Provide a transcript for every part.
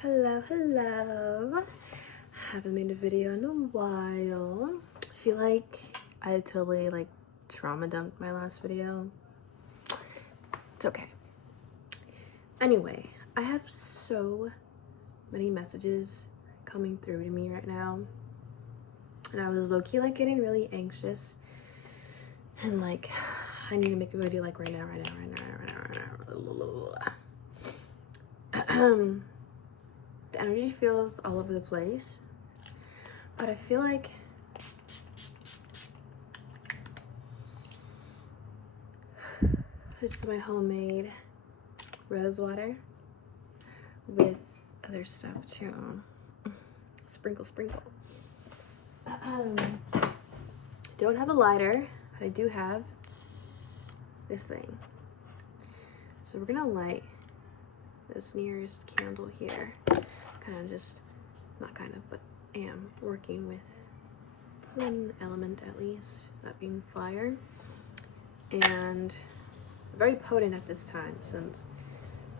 Hello. Haven't made a video in a while. I feel like I totally trauma dumped my last video. It's okay. Anyway, I have so many messages coming through to me right now. And I was low-key getting really anxious. And I need to make a video right now. The energy feels all over the place, but I feel like this is my homemade rose water with other stuff too. Sprinkle. Don't have a lighter, but I do have this thing. So we're gonna light this nearest candle here. But am working with one element at least, that being fire. And very potent at this time since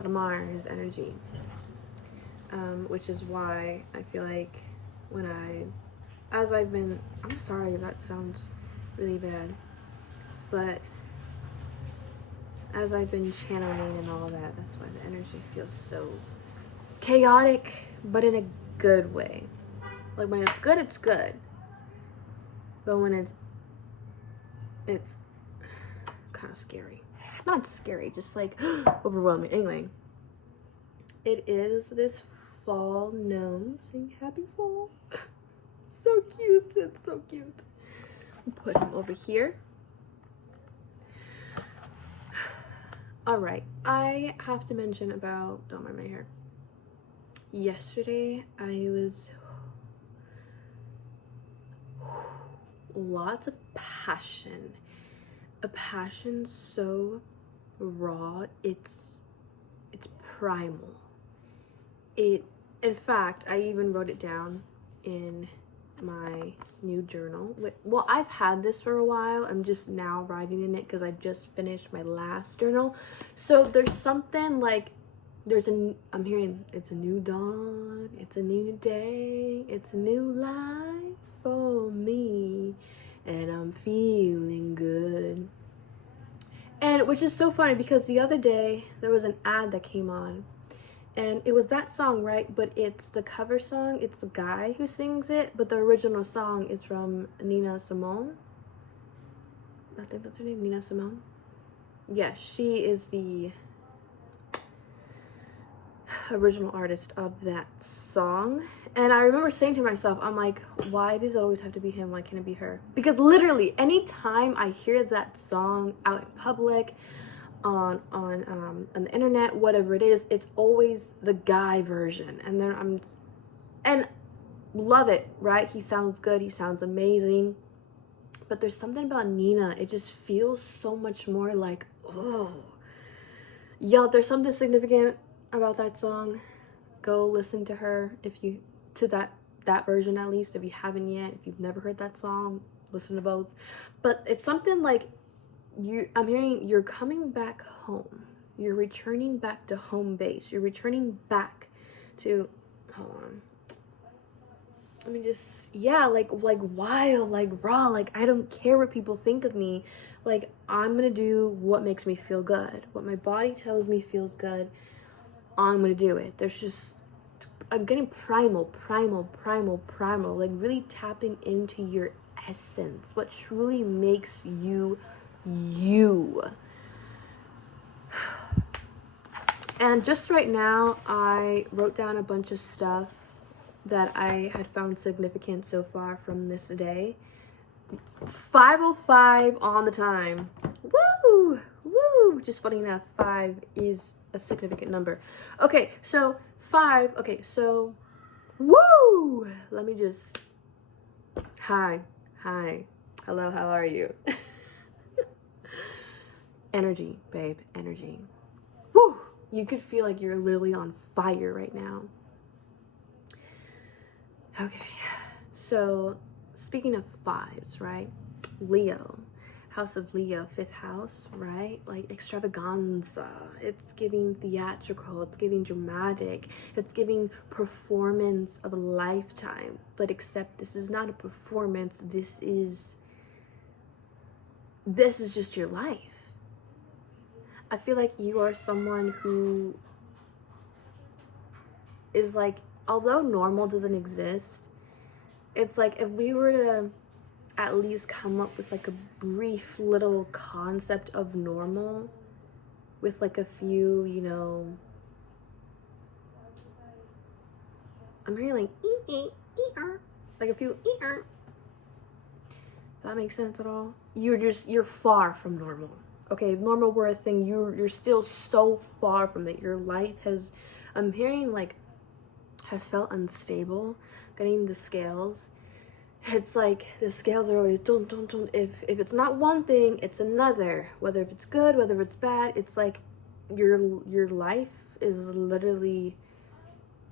Adamar is energy. Which is why I feel like I'm sorry if that sounds really bad, but as I've been channeling and all of that, that's why the energy feels so chaotic, but in a good way. When it's good, it's good. But when it's kind of scary. Not scary, just overwhelming. Anyway, it is this fall gnome saying happy fall. So cute. It's so cute. I'll put him over here. Alright, I have to mention about, don't mind my hair. Yesterday, I was lots of passion. A passion so raw, it's primal. In fact, I even wrote it down in my new journal. Well, I've had this for a while. I'm just now writing in it because I just finished my last journal. So there's something I'm hearing it's a new dawn, it's a new day, it's a new life for me, and I'm feeling good. And which is so funny because the other day there was an ad that came on, and it was that song, right? But it's the cover song, it's the guy who sings it, but the original song is from Nina Simone. I think that's her name, Nina Simone. Yeah, she is the original artist of that song. And I remember saying to myself, I'm like, why does it always have to be him? Why can't it be her? Because literally anytime I hear that song out in public, on the internet, whatever it is, it's always the guy version. And then and love it, right? He sounds good, he sounds amazing. But there's something about Nina, it just feels so much more oh. Yo, there's something significant about that song. Go listen to her that version, at least if you haven't yet. If you've never heard that song, listen to both. But it's something I'm hearing you're coming back home, you're returning back to home base, you're returning back to, hold on, I mean, just, yeah, wild, raw, I don't care what people think of me. I'm gonna do what makes me feel good, what my body tells me feels good. I'm gonna do it. I'm getting primal, really tapping into your essence, what truly makes you you. And just right now, I wrote down a bunch of stuff that I had found significant so far from this day. 5:05 on the time. Woo! Just funny enough, 5 is a significant number. Okay, so 5. Okay, so woo! Let me just, hi, hello, how are you? Energy, babe, energy. Woo! You could feel like you're literally on fire right now. Okay, so speaking of 5s, right? Leo. house of Leo, 5th house, right? Like extravaganza. It's giving theatrical, it's giving dramatic, it's giving performance of a lifetime. But except this is not a performance, this is just your life. I feel like you are someone who is like, although normal doesn't exist, it's like if we were to at least come up with like a brief little concept of normal with like a few, you know, I'm hearing like a few if that makes sense at all. You're far from normal. Okay, if normal were a thing, you're still so far from it. Your life has, I'm hearing like, has felt unstable. Getting the scales, it's like the scales are always don't. If it's not one thing, it's another. Whether if it's good, whether it's bad, it's like your life is literally.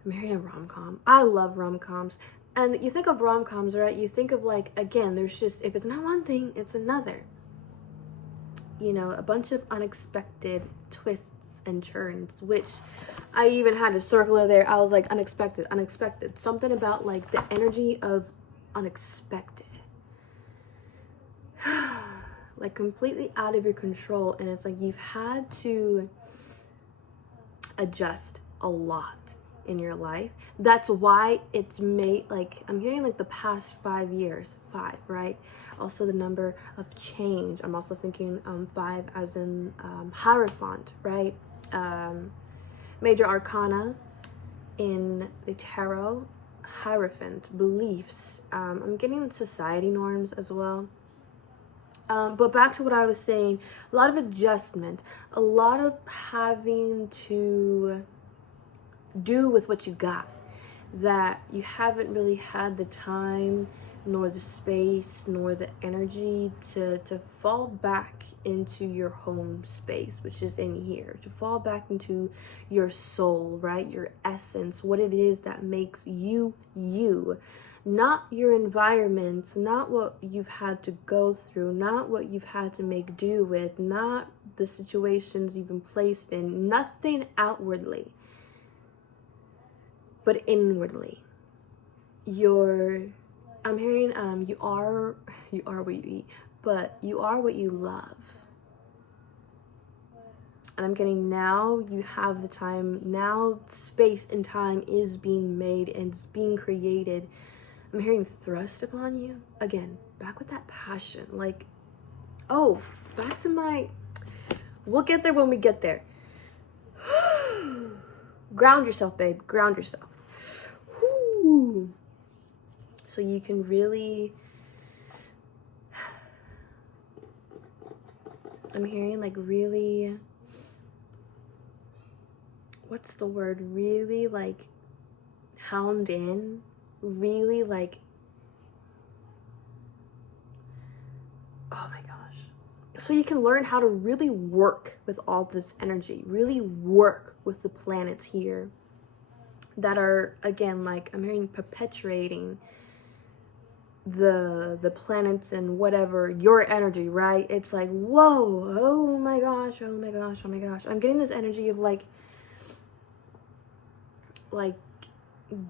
I'm hearing a rom-com. I love rom-coms. And you think of rom-coms, right? You think of like, again, there's just, if it's not one thing, it's another. You know, a bunch of unexpected twists and turns, which I even had to circle it there. I was like, unexpected. Something about like the energy of unexpected. Like completely out of your control. And it's like you've had to adjust a lot in your life. That's why it's made, like, I'm hearing like the past 5 years, 5, right? Also the number of change. I'm also thinking 5 as in Hierophant, right? Major Arcana in the Tarot, Hierophant, beliefs. I'm getting society norms as well. But back to what I was saying, a lot of adjustment, a lot of having to do with what you got, that you haven't really had the time nor the space nor the energy to fall back into your home space, which is in here, to fall back into your soul, right? Your essence, what it is that makes you you, not your environment, not what you've had to go through, not what you've had to make do with, not the situations you've been placed in, nothing outwardly, but inwardly. I'm hearing you are what you eat, but you are what you love. And I'm getting, now you have the time, now space and time is being made and it's being created. I'm hearing thrust upon you. Again, back with that passion. Like, oh, back to my, we'll get there when we get there. Ground yourself, babe, ground yourself. Whew. So you can really, I'm hearing like really, what's the word? Really like hound in, really like, oh my gosh. So you can learn how to really work with all this energy, really work with the planets here that are, again, like I'm hearing perpetuating the planets and whatever, your energy, right? It's like, whoa, oh my gosh. I'm getting this energy of like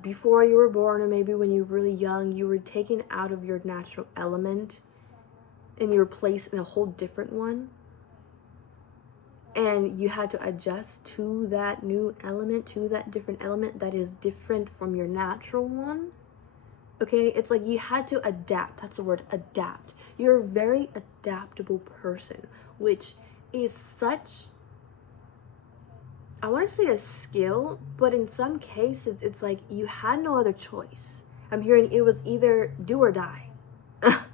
before you were born, or maybe when you were really young, you were taken out of your natural element and you were placed in a whole different one. And you had to adjust to that new element, to that different element that is different from your natural one. Okay, it's like you had to adapt. That's the word, adapt. You're a very adaptable person, which is such, I want to say a skill, but in some cases, it's like you had no other choice. I'm hearing it was either do or die. I'm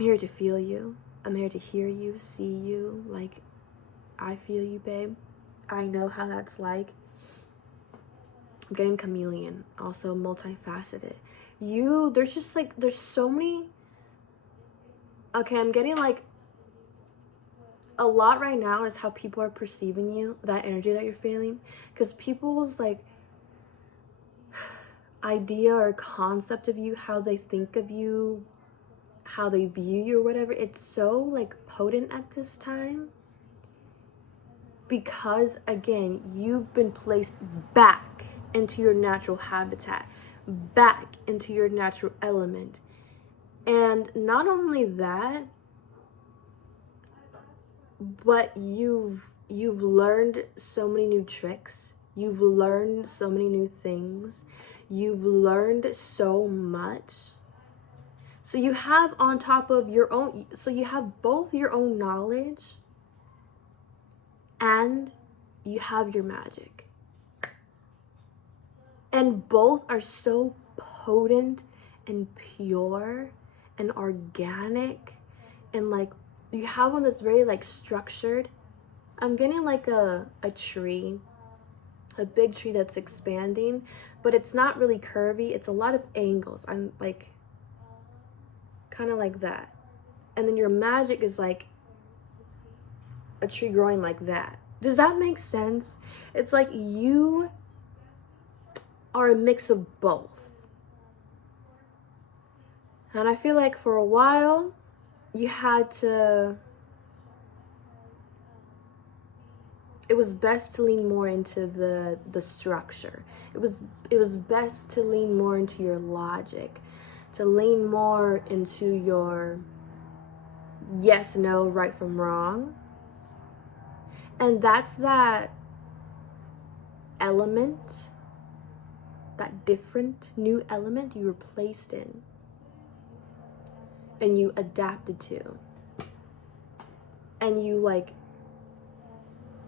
here to feel you. I'm here to hear you, see you. Like, I feel you, babe. I know how that's like. I'm getting chameleon, also multifaceted. There's just like, there's so many. Okay, I'm getting like a lot right now is how people are perceiving you, that energy that you're feeling. Because people's like, idea or concept of you, how they think of you, how they view you or whatever, it's so like potent at this time, because again, you've been placed back into your natural habitat, back into your natural element. And not only that, but you've learned so many new tricks, you've learned so many new things, you've learned so much. So you have on top of your own, so you have both your own knowledge and you have your magic. And both are so potent and pure and organic, and like you have one that's very like structured. I'm getting like a tree, a big tree that's expanding, but it's not really curvy. It's a lot of angles. I'm like kind of like that. And then your magic is like a tree growing like that. Does that make sense? It's like you are a mix of both. And I feel like for a while you had to, it was best to lean more into the structure. It was best to lean more into your logic, to lean more into your yes, no, right from wrong. And that's that element, that different new element you were placed in and you adapted to. And you like,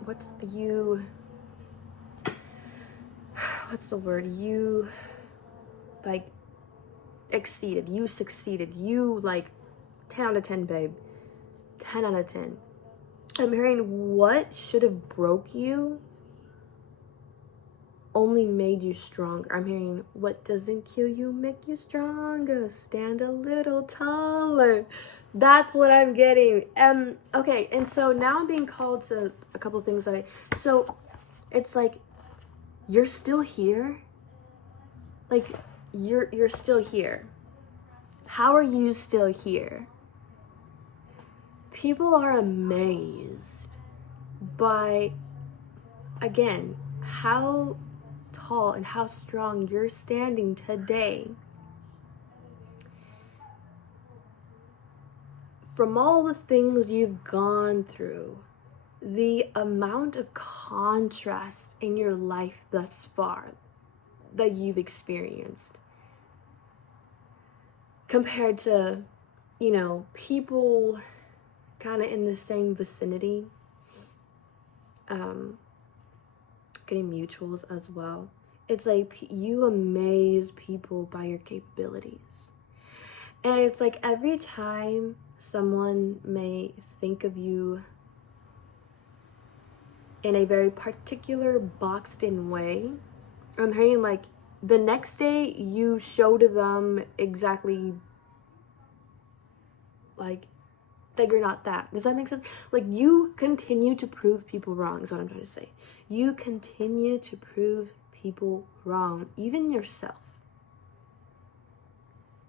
what's the word? You like exceeded, you succeeded, you like 10 out of 10, babe. 10 out of 10. I'm hearing what should have broke you only made you stronger. I'm hearing what doesn't kill you make you stronger. Stand a little taller. That's what I'm getting. Okay, and so now I'm being called to a couple things so it's like you're still here. Like you're still here. How are you still here? People are amazed by, again, how tall and how strong you're standing today. From all the things you've gone through, the amount of contrast in your life thus far that you've experienced compared to, people kind of in the same vicinity, getting mutuals as well. It's like you amaze people by your capabilities. And it's like every time someone may think of you in a very particular boxed in way, I'm hearing like the next day you show to them exactly like that you're not that. Does that make sense? Like you continue to prove people wrong is what I'm trying to say. You continue to prove people wrong, even yourself.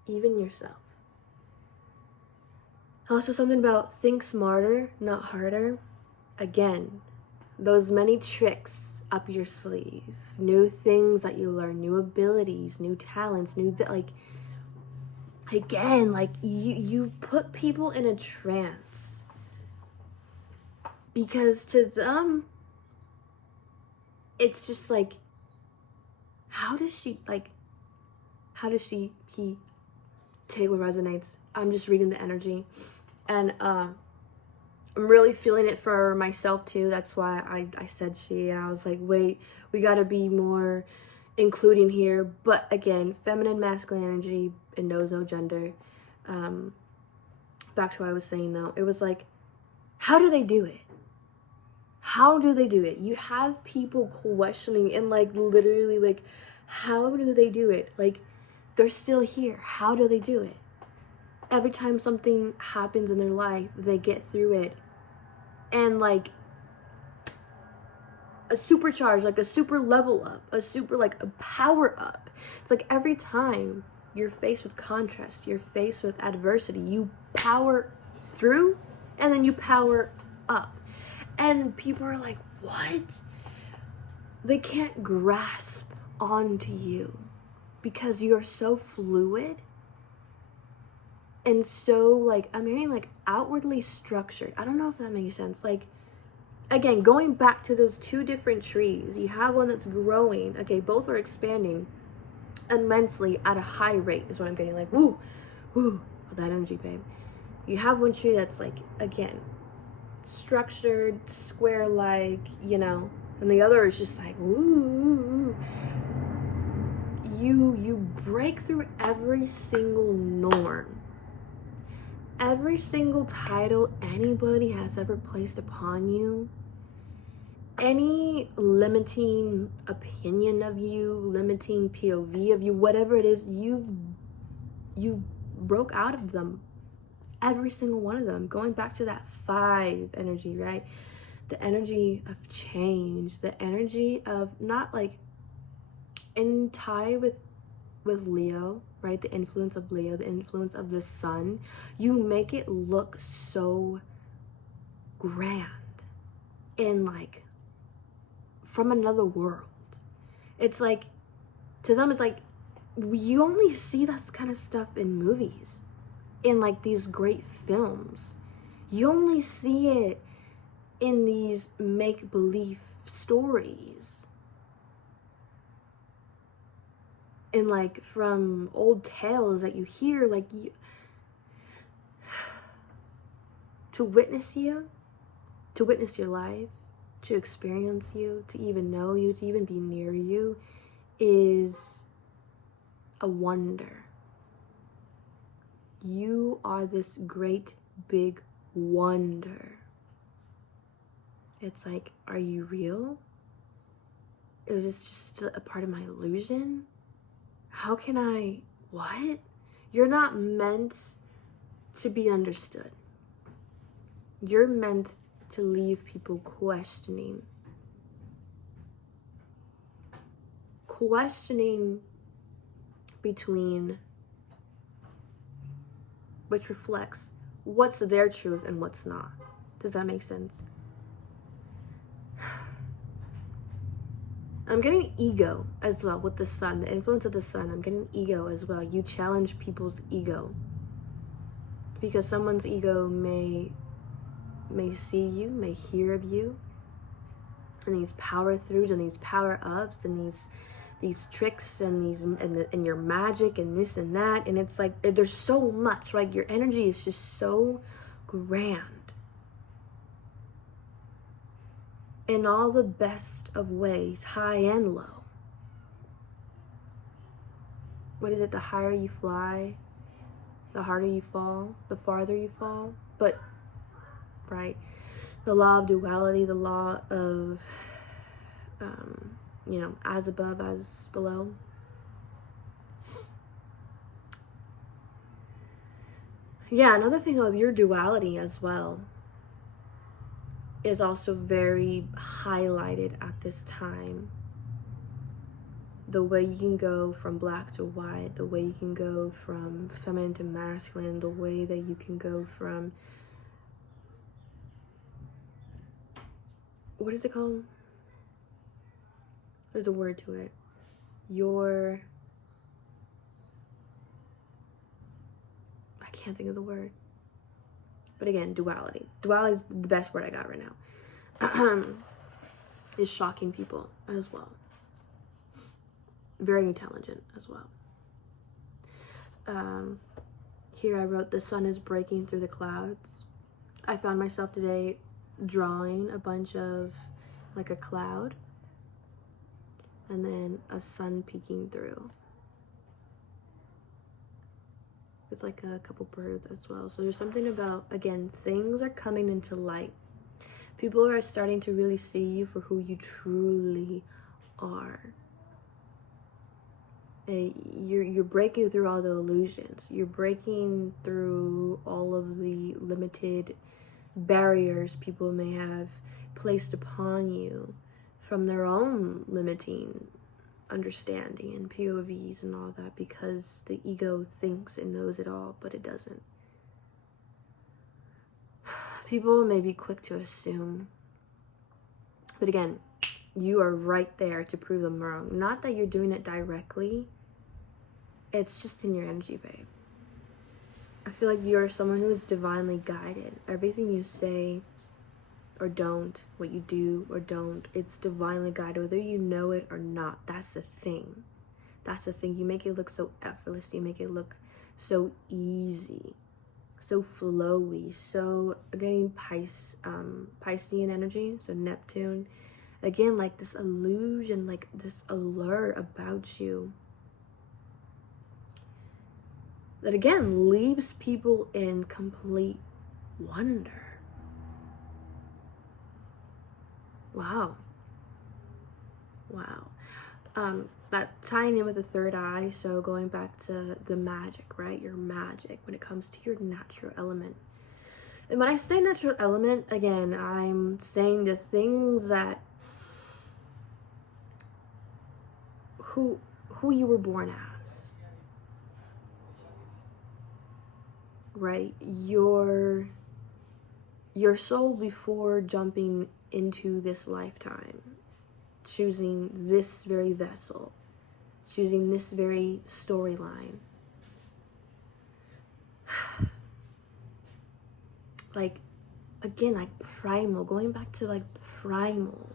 Even yourself. Also something about think smarter, not harder. Again, those many tricks up your sleeve, new things that you learn, new abilities, new talents, again, like you put people in a trance because to them it's just like, how does she take what resonates. I'm just reading the energy, and I'm really feeling it for myself too. That's why I said she, and I was like, wait, we gotta be more including here. But again, feminine, masculine energy, and no gender. Back to what I was saying though, it was like, how do they do it? How do they do it? You have people questioning and like literally like, how do they do it? Like, they're still here. How do they do it? Every time something happens in their life, they get through it. And like, a supercharge, like a super level up, a super like a power up. It's like every time you're faced with contrast, you're faced with adversity, you power through and then you power up. And people are like, what? They can't grasp onto you because you're so fluid and so like, I'm hearing like outwardly structured. I don't know if that makes sense. Like, again, going back to those two different trees, you have one that's growing. Okay, both are expanding immensely at a high rate is what I'm getting. Like, woo, woo, that energy, babe. You have one tree that's like, again, structured, square-like, you know, and the other is just like, woo. You break through every single norm, every single title anybody has ever placed upon you, any limiting opinion of you, limiting POV of you, whatever it is, you've broke out of them. Every single one of them. Going back to that 5 energy, right? The energy of change, the energy of not like in tie with Leo, right? The influence of Leo, the influence of the sun. You make it look so grand and like from another world. It's like, to them, it's like, you only see that kind of stuff in movies, in like these great films. You only see it in these make-believe stories, and like from old tales that you hear. Like, to witness your life, to experience you, to even know you, to even be near you is a wonder. You are this great big wonder. It's like, are you real? Is this just a part of my illusion? How can I, what? You're not meant to be understood. You're meant to leave people questioning between, which reflects what's their truth and what's not. Does that make sense? I'm getting ego as well with the sun, the influence of the sun. I'm getting ego as well. You challenge people's ego because someone's ego may see you, may hear of you, and these power throughs and these power ups and these tricks and your magic and this and that, and it's like there's so much, right? Your energy is just so grand in all the best of ways, high and low. What is it? The higher you fly, the harder you fall, the farther you fall. But right, the law of duality, the law of you know, as above, as below. Yeah, another thing of your duality as well is also very highlighted at this time. The way you can go from black to white, the way you can go from feminine to masculine, the way that you can go from, what is it called? There's a word to it. I can't think of the word. But again, duality. Duality is the best word I got right now. Is shocking people as well. Very intelligent as well. Here I wrote, the sun is breaking through the clouds. I found myself today drawing a bunch of, like a cloud, and then a sun peeking through with like a couple birds as well. So there's something about, again, things are coming into light. People are starting to really see you for who you truly are. You're breaking through all the illusions. You're breaking through all of the limited barriers people may have placed upon you from their own limiting understanding and POVs and all that, because the ego thinks it knows it all, but it doesn't. People may be quick to assume, but again, you are right there to prove them wrong. Not that you're doing it directly, it's just in your energy, babe. I feel like you're someone who is divinely guided. Everything you say or don't, what you do or don't, it's divinely guided, whether you know it or not. That's the thing. That's the thing. You make it look so effortless. You make it look so easy, so flowy, so, again, Piscean energy, so Neptune. Again, like this illusion, like this allure about you that, again, leaves people in complete wonder. Wow. That tying in with the third eye, so going back to the magic, right? Your magic when it comes to your natural element. And when I say natural element, again, I'm saying the things that who you were born as, right? Your soul before jumping into this lifetime, choosing this very vessel, choosing this very storyline. Like, again, like primal, going back to like primal,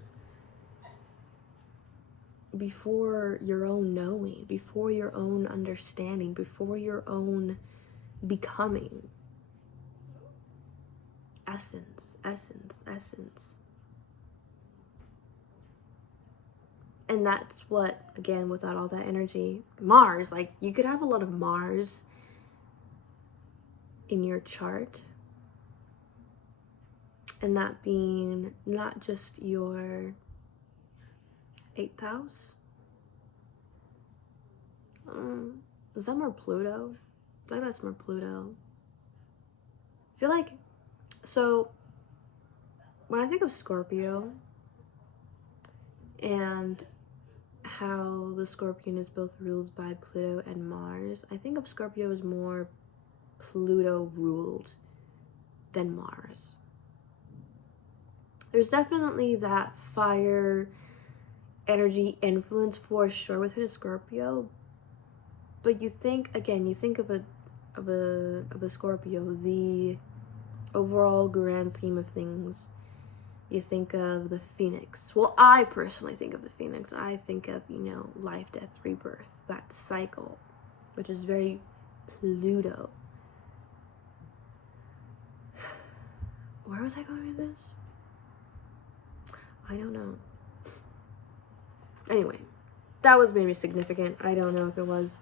before your own knowing, before your own understanding, before your own becoming. Essence. And that's what, again, without all that energy, Mars, like you could have a lot of Mars in your chart, and that being not just your 8th house. Is that more Pluto? I feel like that's more Pluto. I feel like, so when I think of Scorpio and how the Scorpion is both ruled by Pluto and Mars, I think of Scorpio as more Pluto ruled than Mars. There's definitely that fire energy influence for sure within a Scorpio, but you think of a Scorpio, the overall grand scheme of things, you think of the Phoenix. Well, I personally think of the Phoenix. I think of, life, death, rebirth, that cycle, which is very Pluto. Where was I going with this? I don't know. Anyway, that was maybe significant. I don't know if it was.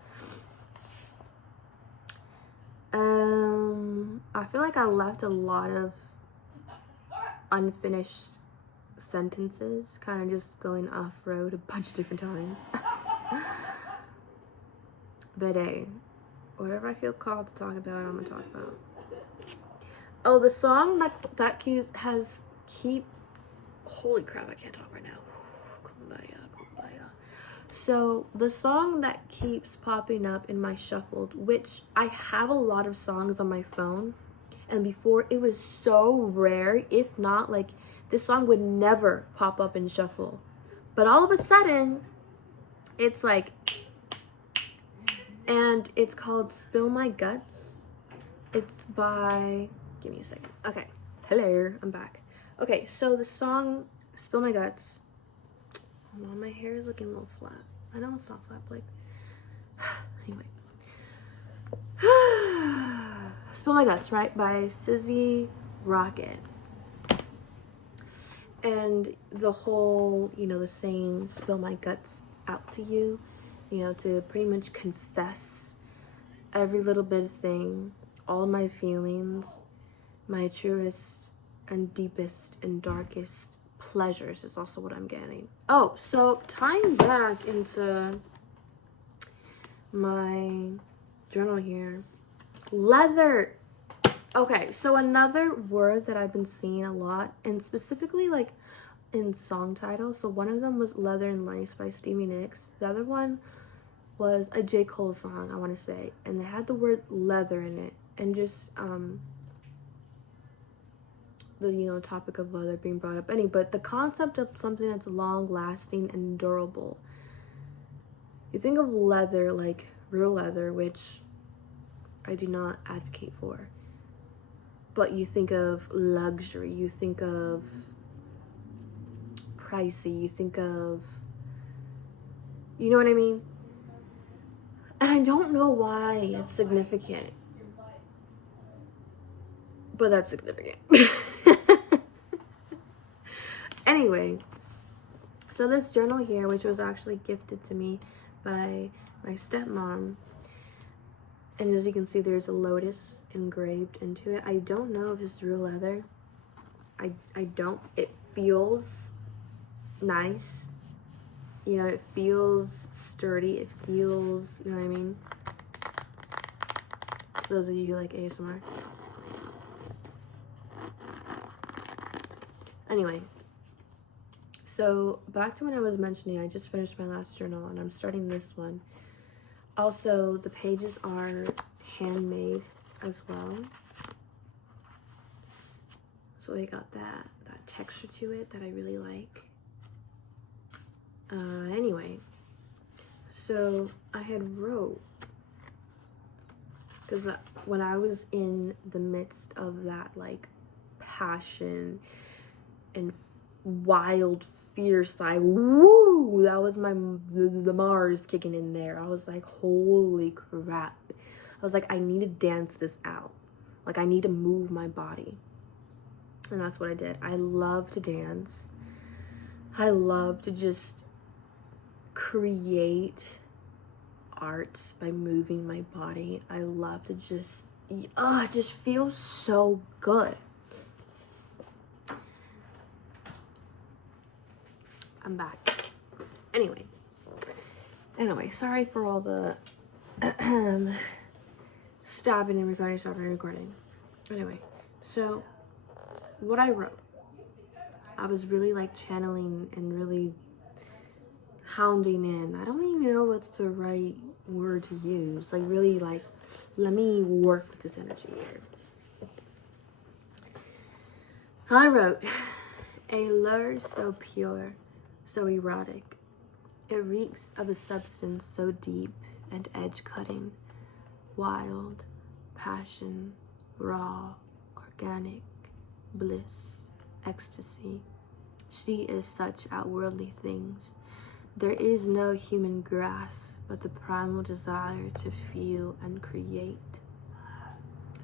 I feel like I left a lot of unfinished sentences, kind of just going off-road a bunch of different times. But hey, whatever I feel called to talk about, I'm gonna talk about. Oh, the song that keep. Holy crap! I can't talk right now. Kumbaya. So the song that keeps popping up in my shuffled, which I have a lot of songs on my phone, and before it was so rare, if not, like this song would never pop up in shuffle, but all of a sudden it's like, and it's called Spill My Guts. It's by, give me a second. Okay, hello, I'm back. Okay, so the song Spill My Guts. Hold on, my hair is looking a little flat. I know it's not flat, but anyway. Spill My Guts, right? By Sizzy Rocket. And the whole, the saying, spill my guts out to you, to pretty much confess every little bit of thing, all my feelings, my truest and deepest and darkest pleasures is also what I'm getting. Oh, so tying back into my journal here, leather. Okay, so another word that I've been seeing a lot, and specifically like in song titles. So one of them was Leather and Lace by Stevie Nicks. The other one was a J. Cole song, I want to say, and they had the word leather in it, and just the topic of leather being brought up. But the concept of something that's long lasting and durable. You think of leather like real leather, which I do not advocate for, but you think of luxury, you think of pricey, you think of, you know what I mean? And I don't know why it's significant, but that's significant. Anyway, so this journal here, which was actually gifted to me by my stepmom, and as you can see, there's a lotus engraved into it. I don't know if it's real leather. I don't. It feels nice. You know, it feels sturdy. It feels, you know what I mean? For those of you who like ASMR. Anyway, so back to when I was mentioning, I just finished my last journal and I'm starting this one. Also, the pages are handmade as well. So they got that texture to it that I really like. Anyway, so I had wrote, because when I was in the midst of that like passion and wild, fierce, like woo, that was the Mars kicking in there. I was like, holy crap. I was like, I need to dance this out. Like, I need to move my body. And that's what I did. I love to dance. I love to just create art by moving my body. I love to just, it just feels so good. I'm back. Anyway, sorry for all the stopping and recording. Anyway, so what I wrote, I was really like channeling and really hounding in. I don't even know what's the right word to use. Like really like, let me work with this energy here. I wrote, a lure so pure, so erotic. It reeks of a substance so deep and edge-cutting, wild, passion, raw, organic, bliss, ecstasy. She is such outworldly things. There is no human grasp but the primal desire to feel and create.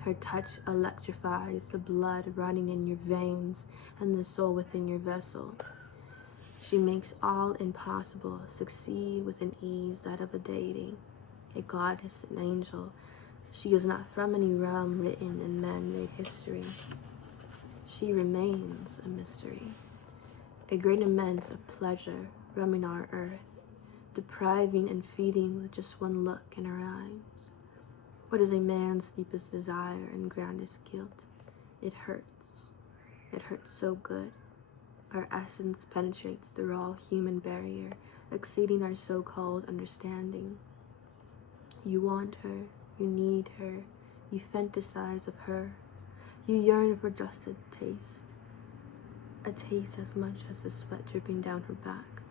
Her touch electrifies the blood running in your veins and the soul within your vessel. She makes all impossible succeed with an ease that of a deity, a goddess, an angel. She is not from any realm written in man-made history. She remains a mystery, a great immense of pleasure roaming our earth, depriving and feeding with just one look in her eyes. What is a man's deepest desire and grandest guilt? It hurts. It hurts so good. Our essence penetrates through all human barrier, exceeding our so-called understanding. You want her, you need her, you fantasize of her, you yearn for just a taste as much as the sweat dripping down her back,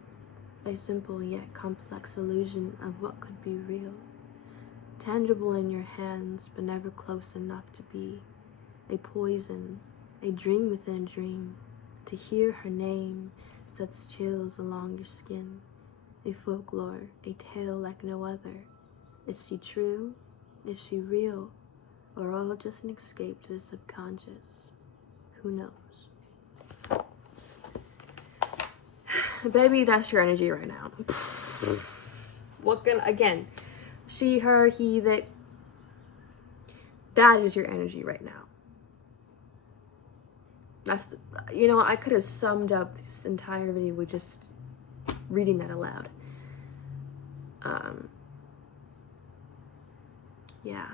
a simple yet complex illusion of what could be real, tangible in your hands but never close enough to be, a poison, a dream within a dream. To hear her name sets chills along your skin, a folklore, a tale like no other. Is she true? Is she real? Or all just an escape to the subconscious? Who knows? Baby, that's your energy right now. Looking again, she, her, he, that is your energy right now. That's, I could have summed up this entire video with just reading that aloud. Yeah,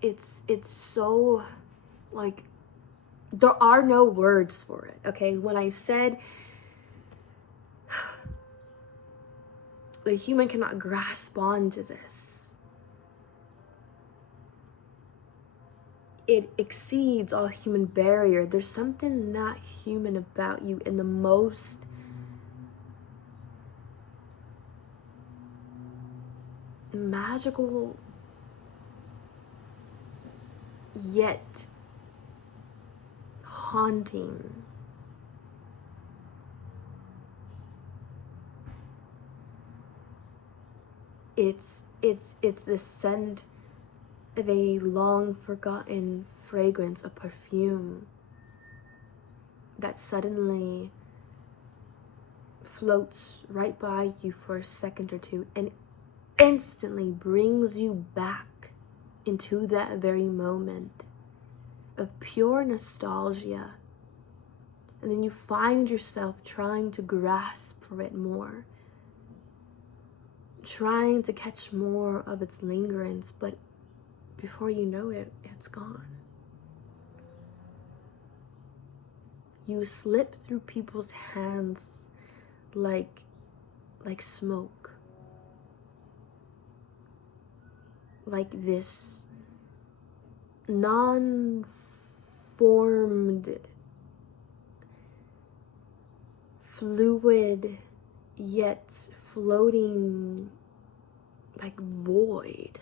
it's so, like, there are no words for it, okay? When I said The human cannot grasp onto this. It exceeds all human barrier. There's something not human about you in the most magical yet haunting. It's the scent of a long forgotten fragrance, a perfume that suddenly floats right by you for a second or two and instantly brings you back into that very moment of pure nostalgia. And then you find yourself trying to grasp for it more, trying to catch more of its lingerance, but before you know it, it's gone. You slip through people's hands like smoke, like this non-formed fluid yet floating like void.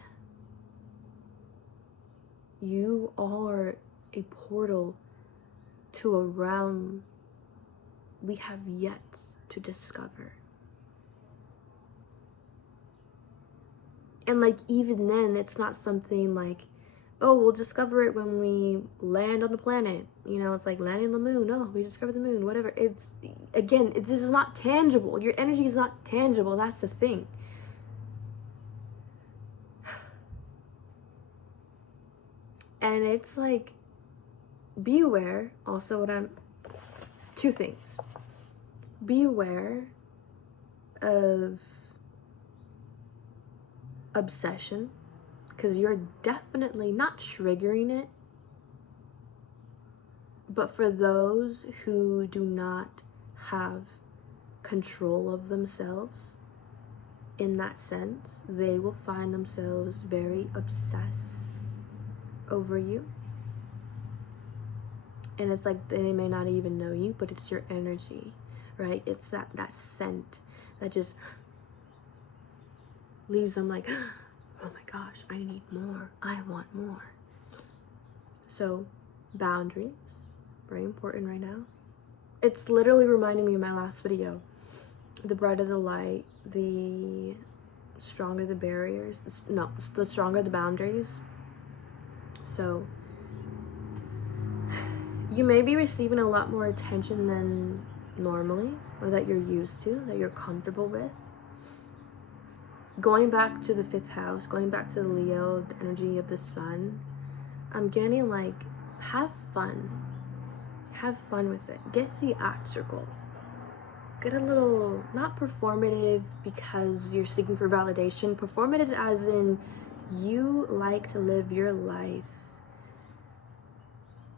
You are a portal to a realm we have yet to discover. And like even then, it's not something like, oh, we'll discover it when we land on the planet. You know, it's like landing on the moon. Oh, we discovered the moon, whatever. It's, again, this is not tangible. Your energy is not tangible. That's the thing. And it's like, be aware, also two things. Be aware of obsession, because you're definitely not triggering it. But for those who do not have control of themselves in that sense, they will find themselves very obsessed over you. And it's like they may not even know you, but it's your energy, right? It's that scent that just leaves them like, oh my gosh, I need more. I want more. So boundaries, very important right now. It's literally reminding me of my last video. The brighter the light, the stronger the barriers. The stronger the boundaries. So you may be receiving a lot more attention than normally, or that you're used to, that you're comfortable with. Going back to the 5th house, going back to the Leo, the energy of the sun, I'm getting like, have fun. Have fun with it. Get theatrical. Get a little, not performative because you're seeking for validation. Performative as in you like to live your life.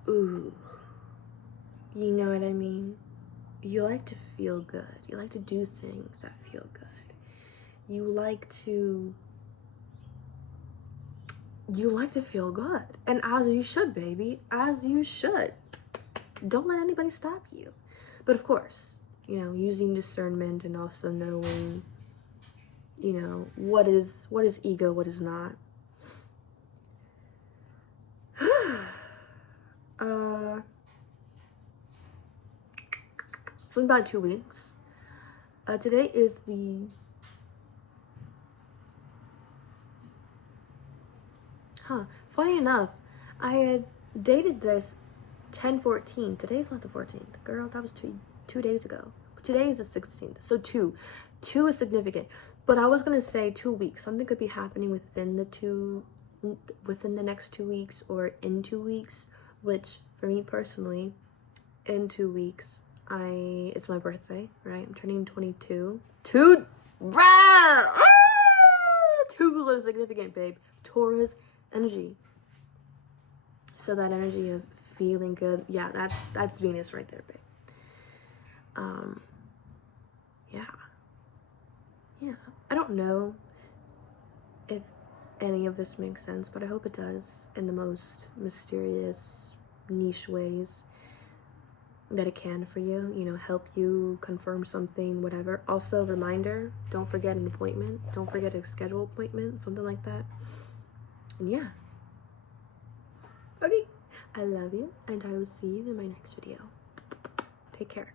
Ooh. You know what I mean? You like to feel good. You like to do things that feel good. You like to feel good. And as you should, baby. As you should. Don't let anybody stop you. But of course, you know, using discernment and also knowing, you know, what is ego, what is not. So in about 2 weeks. Today is the funny enough, I had dated this 10/14. Today's not the 14th. Girl, that was two days ago. Today is the 16th. So two is significant. But I was gonna say 2 weeks. Something could be happening within the next 2 weeks or in 2 weeks, which for me personally, in 2 weeks, it's my birthday, right? I'm turning 22. Twos are significant, babe. Taurus energy. So that energy of feeling good, yeah, that's Venus right there, babe. yeah, I don't know if any of this makes sense, but I hope it does in the most mysterious, niche ways that it can for you, you know, help you confirm something, whatever. Also, reminder, don't forget an appointment. Don't forget a scheduled appointment, something like that. And yeah. Okay, I love you, and I will see you in my next video. Take care.